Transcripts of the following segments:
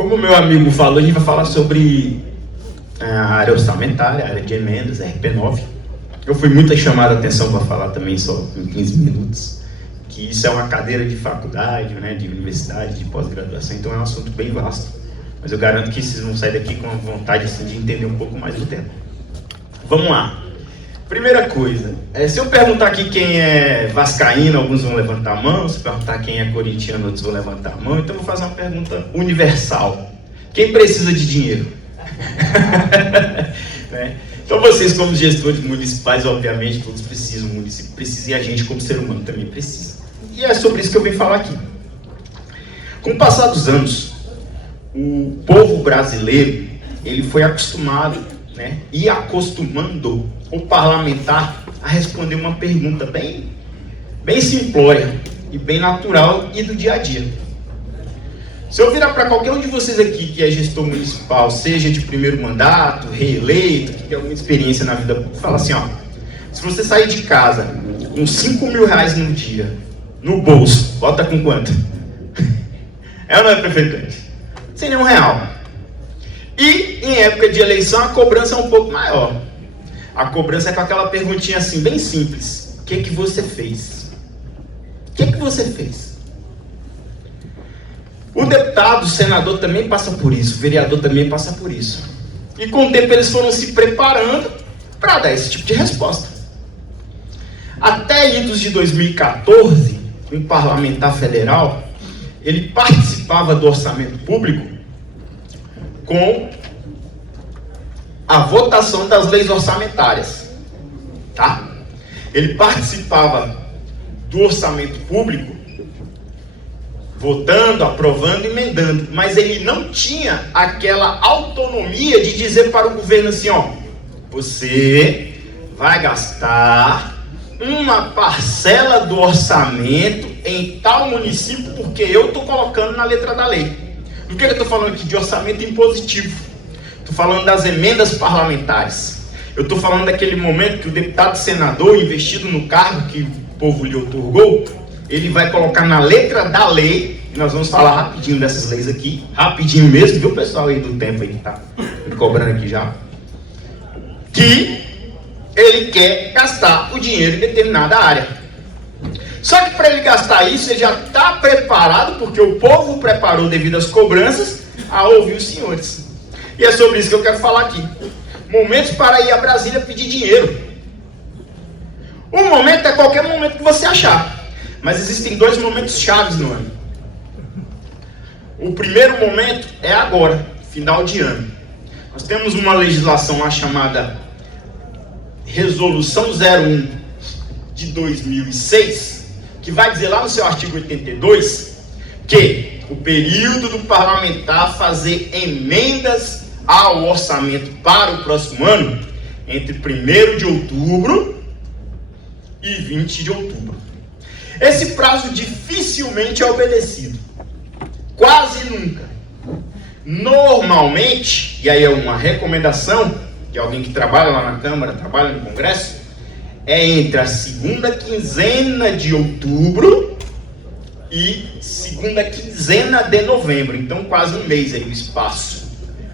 Como o meu amigo falou, a gente vai falar sobre a área orçamentária, a área de emendas, RP9. Eu fui muito chamado a atenção para falar também só em 15 minutos, que isso é uma cadeira de faculdade, né, de universidade, de pós-graduação, então é um assunto bem vasto. Mas eu garanto que vocês vão sair daqui com a vontade assim, de entender um pouco mais do tema. Vamos lá. Primeira coisa, se eu perguntar aqui quem é vascaíno, alguns vão levantar a mão. Se eu perguntar quem é corintiano, outros vão levantar a mão. Então eu vou fazer uma pergunta universal. Quem precisa de dinheiro? Né? Então vocês, como gestores municipais, obviamente, todos precisam, o município precisa e a gente, como ser humano, também precisa. E é sobre isso que eu venho falar aqui. Com o passar dos anos, o povo brasileiro, ele foi acostumado, né, e acostumando o parlamentar a responder uma pergunta bem simplória e bem natural e do dia a dia. Se eu virar para qualquer um de vocês aqui que é gestor municipal, seja de primeiro mandato, reeleito, que tem alguma experiência na vida pública, fala assim, ó, se você sair de casa com 5 mil reais no dia, no bolso, volta com quanto? É ou não é, prefeito? Sem nenhum real. E em época de eleição a cobrança é um pouco maior. A cobrança é com aquela perguntinha assim, bem simples. O que você fez? O que você fez? O deputado, o senador também passa por isso, o vereador também passa por isso. E com o tempo eles foram se preparando para dar esse tipo de resposta. Até idos de 2014, um parlamentar federal, ele participava do orçamento público com a votação das leis orçamentárias, tá? Ele participava do orçamento público, votando, aprovando, emendando, mas ele não tinha aquela autonomia de dizer para o governo assim, ó, você vai gastar uma parcela do orçamento em tal município porque eu estou colocando na letra da lei. Do que eu estou falando aqui? De orçamento impositivo. Estou falando das emendas parlamentares. Eu estou falando daquele momento que o deputado senador, investido no cargo que o povo lhe outorgou, ele vai colocar na letra da lei, e nós vamos falar rapidinho dessas leis aqui, rapidinho mesmo, viu pessoal aí do tempo aí que está me cobrando aqui já, que ele quer gastar o dinheiro em determinada área. Só que para ele gastar isso, ele já está preparado, porque o povo preparou devido às cobranças, a ouvir os senhores. E é sobre isso que eu quero falar aqui. Momentos para ir a Brasília pedir dinheiro. O momento é qualquer momento que você achar. Mas existem dois momentos chaves no ano. O primeiro momento é agora, final de ano. Nós temos uma legislação lá chamada Resolução 01 de 2006, que vai dizer lá no seu artigo 82, que o período do parlamentar fazer emendas ao orçamento para o próximo ano, entre 1º de outubro e 20 de outubro. Esse prazo dificilmente é obedecido. Quase nunca. Normalmente, e aí é uma recomendação de alguém que trabalha lá na Câmara, trabalha no Congresso, é entre a segunda quinzena de outubro e segunda quinzena de novembro. Então quase um mês aí o espaço.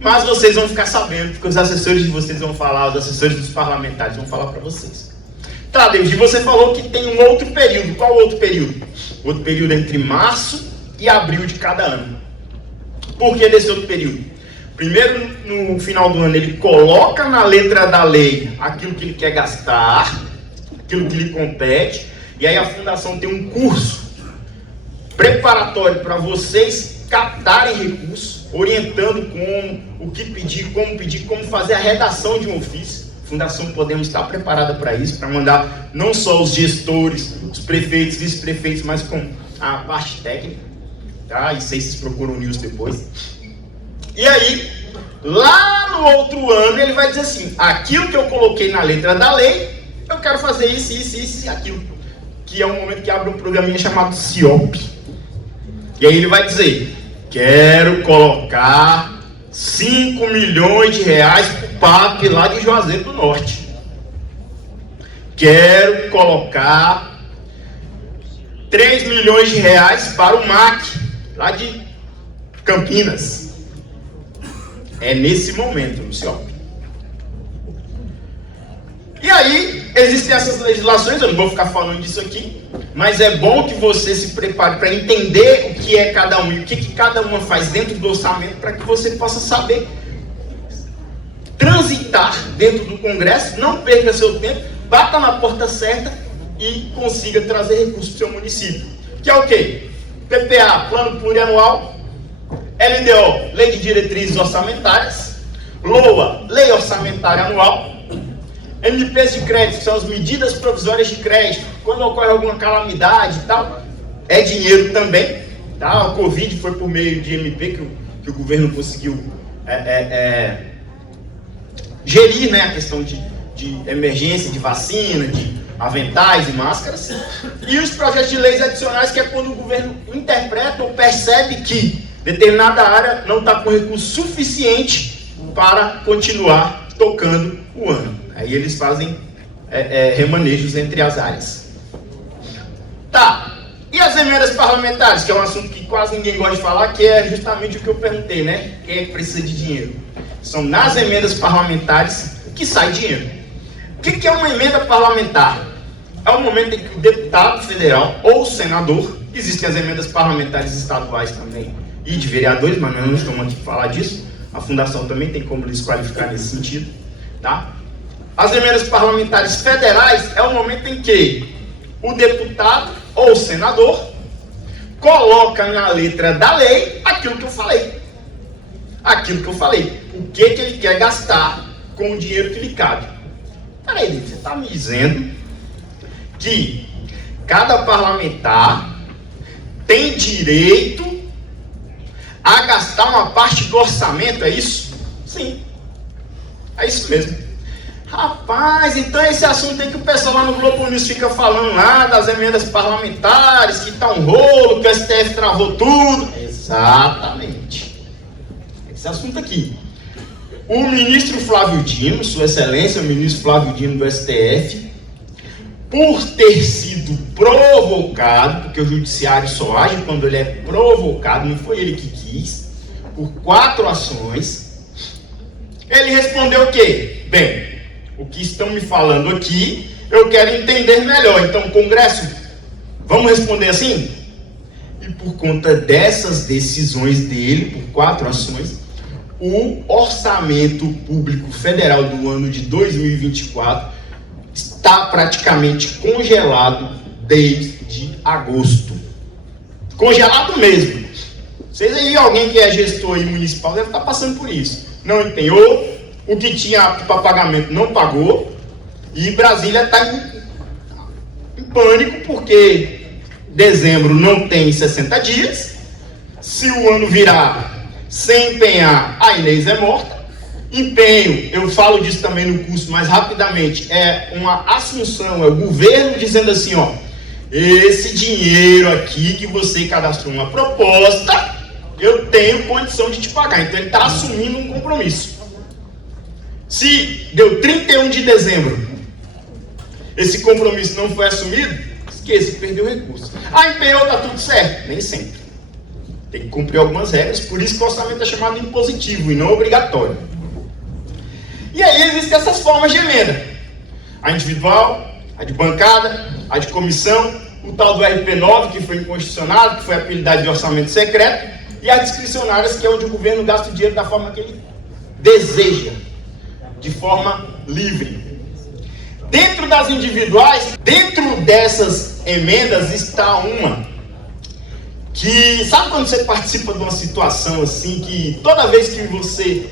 Mas vocês vão ficar sabendo, porque os assessores de vocês vão falar, os assessores dos parlamentares vão falar para vocês. Tá, Deus, e você falou que tem um outro período. Qual outro período? Outro período entre março e abril de cada ano. Por que desse outro período? Primeiro, no final do ano, ele coloca na letra da lei aquilo que ele quer gastar, aquilo que lhe compete, e aí a fundação tem um curso preparatório para vocês captarem recursos, orientando como, o que pedir, como fazer a redação de um ofício. A Fundação Podemos estar preparada para isso, para mandar não só os gestores, os prefeitos, vice-prefeitos, mas com a parte técnica, tá? Isso aí vocês procuram o news depois. E aí, lá no outro ano, ele vai dizer assim, aquilo que eu coloquei na letra da lei, eu quero fazer isso e aquilo. Que é um momento que abre um programinha chamado CIOP. E aí ele vai dizer, quero colocar 5 milhões de reais para o PAP lá de Juazeiro do Norte. Quero colocar 3 milhões de reais para o MAC, lá de Campinas. É nesse momento, não se opta. E aí, existem essas legislações, eu não vou ficar falando disso aqui, mas é bom que você se prepare para entender o que é cada um e o que cada uma faz dentro do orçamento, para que você possa saber transitar dentro do Congresso, não perca seu tempo, bata na porta certa e consiga trazer recursos para o seu município. Que é o quê? PPA, Plano Plurianual, LDO, Lei de Diretrizes Orçamentárias, LOA, Lei Orçamentária Anual, MPs de crédito, que são as medidas provisórias de crédito, quando ocorre alguma calamidade e tal, é dinheiro também, tá? O Covid foi por meio de MP que o governo conseguiu gerir, né, a questão de emergência, de vacina, de aventais e máscaras, e os projetos de leis adicionais, que é quando o governo interpreta ou percebe que determinada área não está com recurso suficiente para continuar tocando o ano. Aí eles fazem remanejos entre as áreas. Tá, e as emendas parlamentares, que é um assunto que quase ninguém gosta de falar, que é justamente o que eu perguntei, né? Quem é que precisa de dinheiro? São nas emendas parlamentares que sai dinheiro. O que é uma emenda parlamentar? É o momento em que o deputado federal ou senador, existem as emendas parlamentares estaduais também, e de vereadores, mas nós não estamos aqui para falar disso, a fundação também tem como desqualificar nesse sentido, tá? As emendas parlamentares federais é o momento em que o deputado ou senador coloca na letra da lei aquilo que eu falei. Aquilo que eu falei. O que ele quer gastar com o dinheiro que lhe cabe. Peraí, você está me dizendo que cada parlamentar tem direito a gastar uma parte do orçamento, é isso? Sim. É isso mesmo. Rapaz, então esse assunto aí que o pessoal lá no Globo News fica falando lá das emendas parlamentares, que tá um rolo, que o STF travou tudo. Exatamente. Esse assunto aqui. O ministro Flávio Dino, Sua Excelência, o ministro Flávio Dino do STF, por ter sido provocado, porque o judiciário só age quando ele é provocado, não foi ele que quis, por 4 ações, ele respondeu o quê? Bem, o que estão me falando aqui, eu quero entender melhor. Então, Congresso, vamos responder assim? E por conta dessas decisões dele, por 4 ações, o orçamento público federal do ano de 2024 está praticamente congelado desde agosto. Congelado mesmo. Vocês aí, alguém que é gestor aí municipal, deve estar passando por isso. Não empenhou, o que tinha para pagamento não pagou, e Brasília está em pânico, porque dezembro não tem 60 dias, se o ano virar sem empenhar, a Inês é morta. Empenho, eu falo disso também no curso, mas rapidamente, é uma assunção, é o governo dizendo assim, ó, esse dinheiro aqui que você cadastrou uma proposta, eu tenho condição de te pagar. Então ele está assumindo um compromisso. Se deu 31 de dezembro, esse compromisso não foi assumido, esqueça, perdeu o recurso. Ah, empenhou, está tudo certo? Nem sempre. Tem que cumprir algumas regras, por isso que o orçamento é chamado impositivo e não obrigatório. E aí existem essas formas de emenda. A individual, a de bancada, a de comissão, o tal do RP9, que foi inconstitucional, que foi apelidado de orçamento secreto, e as discricionárias, que é onde o governo gasta o dinheiro da forma que ele deseja, de forma livre. Dentro das individuais, dentro dessas emendas está uma que, sabe quando você participa de uma situação assim, que toda vez que você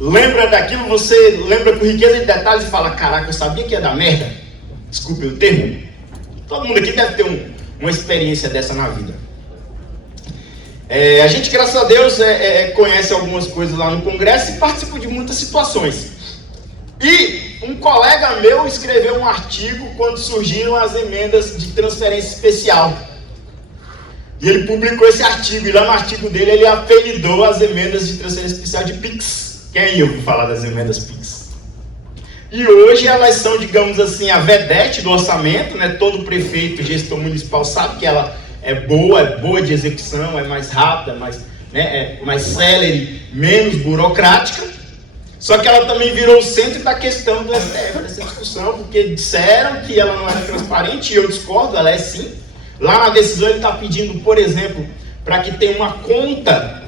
lembra daquilo, você lembra com riqueza de detalhes e fala, caraca, eu sabia que ia dar merda? Desculpe o termo. Todo mundo aqui deve ter uma experiência dessa na vida. A gente, graças a Deus, conhece algumas coisas lá no Congresso e participa de muitas situações. E um colega meu escreveu um artigo quando surgiram as emendas de transferência especial. E ele publicou esse artigo, e lá no artigo dele ele apelidou as emendas de transferência especial de PIX. Quem ouviu falar das emendas PIX? E hoje elas são, digamos assim, a vedete do orçamento, né? Todo prefeito, gestor municipal sabe que ela é boa de execução, é mais rápida, né, mais célere, menos burocrática. Só que ela também virou o centro da questão do STF, dessa discussão, porque disseram que ela não era transparente, e eu discordo, ela é sim. Lá na decisão ele está pedindo, por exemplo, para que tenha uma conta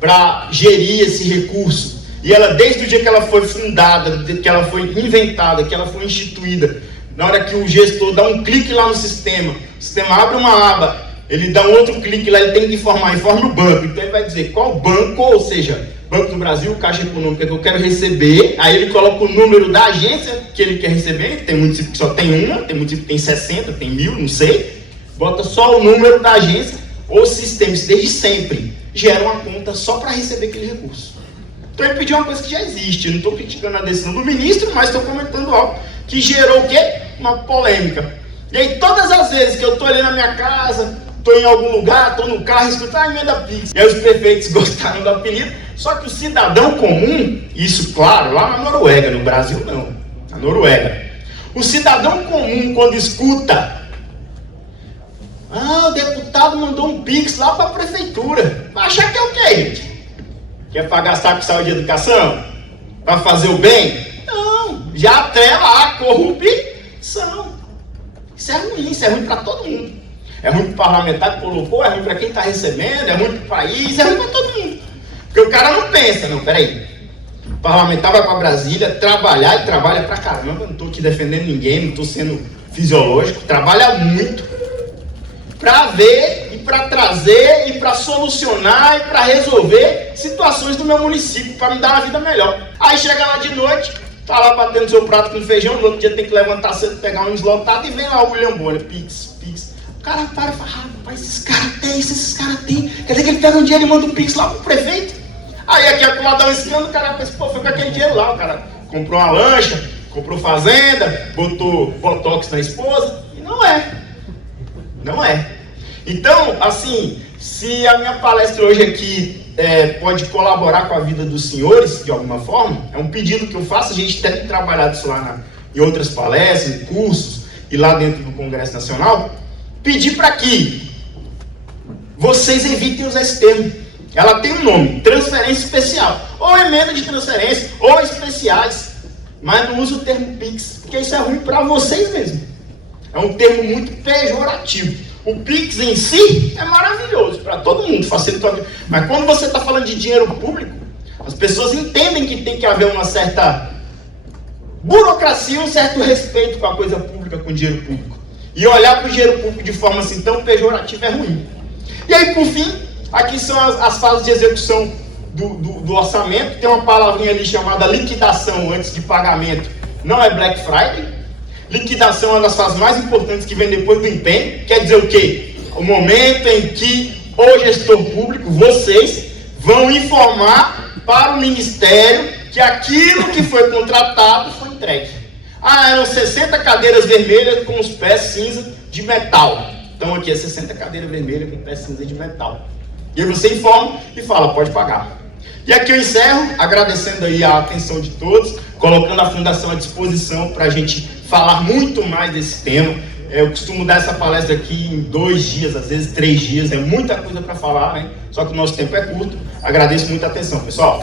para gerir esse recurso. E ela, desde o dia que ela foi fundada, que ela foi inventada, que ela foi instituída, na hora que o gestor dá um clique lá no sistema, o sistema abre uma aba, ele dá um outro clique lá, ele tem que informa o banco. Então ele vai dizer qual banco, ou seja, Banco do Brasil, Caixa Econômica que eu quero receber, aí ele coloca o número da agência que ele quer receber, tem município que só tem uma, tem município que tem 60, tem 1000, não sei, bota só o número da agência, ou sistemas, desde sempre, gera uma conta só para receber aquele recurso. Então ele pediu uma coisa que já existe, eu não estou criticando a decisão do ministro, mas estou comentando algo que gerou o quê? Uma polêmica. E aí todas as vezes que eu estou ali na minha casa, estou em algum lugar, estou no carro, escuto a emenda Pix. E aí os prefeitos gostaram do apelido, só que o cidadão comum, isso claro, lá na Noruega, no Brasil não, na Noruega. O cidadão comum quando escuta, o deputado mandou um Pix lá para a prefeitura, vai achar que é o quê, gente? Que é para gastar com saúde e educação? Para fazer o bem? Não, já atrela a corrupção. Isso é ruim para todo mundo. É ruim para o parlamentar que colocou, é ruim para quem está recebendo, é ruim para o país, é ruim para todo mundo. Porque o cara não pensa, não, peraí. O parlamentar vai para Brasília trabalhar e trabalha pra caramba. Eu não estou aqui defendendo ninguém, não estou sendo fisiológico. Trabalha muito para ver e para trazer e para solucionar e para resolver situações do meu município, para me dar uma vida melhor. Aí chega lá de noite, tá lá batendo seu prato com feijão, no outro dia tem que levantar cedo, pegar um lotado e vem lá o William Bonner, Pix. O cara para e fala, rapaz, esses caras têm. Quer dizer que ele pega um dinheiro e manda um Pix lá pro prefeito. Aí aqui lá dá um escândalo, o cara pensa, pô, foi com aquele dinheiro lá, o cara comprou uma lancha, comprou fazenda, botou botox na esposa, e não é. Não é. Então, assim, se a minha palestra hoje aqui pode colaborar com a vida dos senhores, de alguma forma, é um pedido que eu faço, a gente tem trabalhado isso lá em outras palestras, em cursos, e lá dentro do Congresso Nacional, pedir para que vocês evitem usar esse termo. Ela tem um nome, transferência especial, ou emenda de transferência, ou especiais, mas não usa o termo Pix, porque isso é ruim para vocês mesmos. É um termo muito pejorativo. O Pix em si é maravilhoso para todo mundo, facilita a vida. Mas quando você está falando de dinheiro público, as pessoas entendem que tem que haver uma certa burocracia, um certo respeito com a coisa pública, com o dinheiro público. E olhar para o dinheiro público de forma assim tão pejorativa é ruim. E aí, por fim, aqui são as fases de execução do orçamento. Tem uma palavrinha ali chamada liquidação antes de pagamento. Não é Black Friday. Liquidação é uma das fases mais importantes que vem depois do empenho. Quer dizer o quê? O momento em que o gestor público, vocês, vão informar para o Ministério que aquilo que foi contratado foi entregue. Eram 60 cadeiras vermelhas com os pés cinza de metal. Então aqui é 60 cadeiras vermelhas com pés cinza de metal. E aí você informa e fala, pode pagar. E aqui eu encerro, agradecendo aí a atenção de todos, colocando a Fundação à disposição para a gente falar muito mais desse tema. Eu costumo dar essa palestra aqui em 2 dias, às vezes 3 dias, é muita coisa para falar, né? Só que o nosso tempo é curto. Agradeço muito a atenção, pessoal.